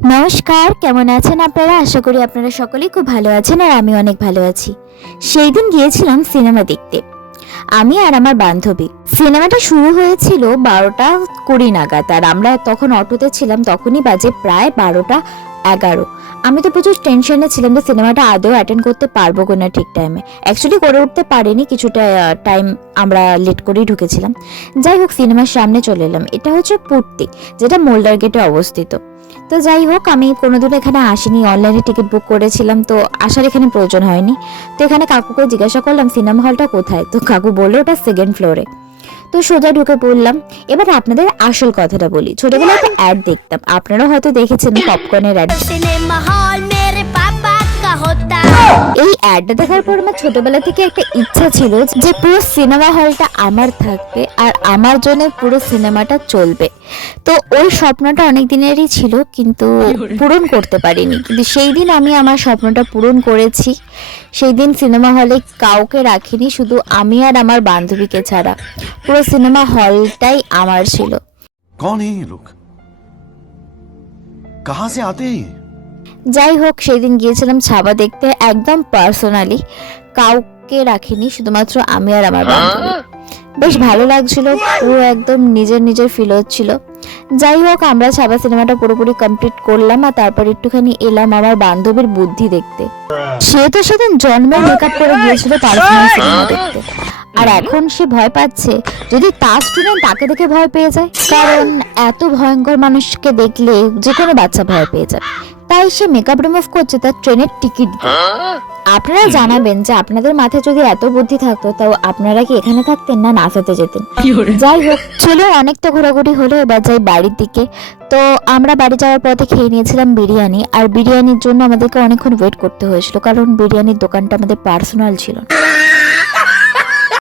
নমস্কার, কেমন আছেন আপনারা? আশা করি আপনারা সকলেই খুব ভালো আছেন আর আমি অনেক ভালো আছি। সেই দিন গিয়েছিলাম সিনেমা দেখতে, আমি আর আমার বান্ধবী। সিনেমাটা শুরু হয়েছিল 12:20 নাগাদ, আর আমরা তখন অটোতে ছিলাম। তখনই বাজে প্রায় 12:11। আমি তো প্রচুর টেনশনে ছিলাম যে সিনেমাটা আদৌ অ্যাটেন্ড করতে পারবো কিনা ঠিক টাইমে। অ্যাকচুয়ালি করে উঠতে পারিনি, কিছুটা টাইম আমরা লেট করেই ঢুকেছিলাম। যাই হোক, সিনেমার সামনে চলে এলাম। এটা হচ্ছে পূর্তি, যেটা মোল্ডার গেটে অবস্থিত। তো যাই হোক, আমি কোনোদিন এখানে আসিনি, অনলাইনে টিকিট বুক করেছিলাম, তো আসার এখানে প্রয়োজন হয়নি। তো এখানে কাকুকে জিজ্ঞাসা করলাম সিনেমা হলটা কোথায়, তো কাকু বললো ওটা সেকেন্ড ফ্লোরে। তো সোজা ঢুকে পড়লাম। এবার আপনাদের আসল কথাটা বলি। ছোটবেলায় একটা অ্যাড দেখতাম, আপনারাও হয়তো দেখেছেন, পপকর্নের অ্যাড। सिनेमा हॉल मेरे पापा का होता। এই অ্যাডটা দেখার পর আমার ছোটবেলা থেকে একটা ইচ্ছা ছিল যে পুরো সিনেমা হলটা আমার থাকবে আর আমার জন্য পুরো সিনেমাটা চলবে। তো ওই স্বপ্নটা অনেক দিনেরই ছিল, কিন্তু পূরণ করতে পারিনি। কিন্তু সেই দিন আমি আমার স্বপ্নটা পূরণ করেছি। সেই দিন সিনেমা হলে কাউকে রাখিনি, শুধু আমি আর আমার বান্ধবীকে ছাড়া। পুরো সিনেমা হলটাই আমার ছিল। कौन है ये लोग? कहां से आते हैं ये? যাই হোক, সেই দিন গিয়েছিলাম ছাবা দেখতে, একদম পার্সোনালি, কাউকে রাখিনি, শুধুমাত্র আমি আর আমার বান্ধবী। বেশ ভালো লাগছিল, পুরো একদম নিজের নিজের ফিল হচ্ছিল। যাই হোক, আমরা ছাবা সিনেমাটা পুরোপুরি কমপ্লিট করলাম আর তারপর একটুখানি এলাম আমার বান্ধবীর বুদ্ধি দেখতে। সে তো সেদিন জন্মের মেকআপ করে গিয়েছিল পারফরমেন্স সিনেমা দেখতে, আর এখন সে ভয় পাচ্ছে যদি তার স্টুডেন্ট তাকে দেখে ভয় পেয়ে যায়, কারণ এত ভয়ঙ্কর মানুষকে দেখলে যে কোনো বাচ্চা ভয় পেয়ে যায়। তাই সে মেকআপ রিমুভ করছে তার ট্রেনের টিকিট দিয়ে। আপনারা জানাবেন যে আপনাদের মাথায় যদি এত বুদ্ধি থাকতো, তাও আপনারা কি এখানে থাকতেন না নাসাতে যেতেন? যাই হোক, চলো, অনেকটা ঘোরাঘুরি হলো, এবার যাই বাড়ির দিকে। তো আমরা বাড়ি যাওয়ার পথে খেয়ে নিয়েছিলাম বিরিয়ানি, আর বিরিয়ানির জন্য আমাদেরকে অনেকক্ষণ ওয়েট করতে হয়েছিল, কারণ বিরিয়ানির দোকানটা আমাদের পার্সোনাল ছিল না।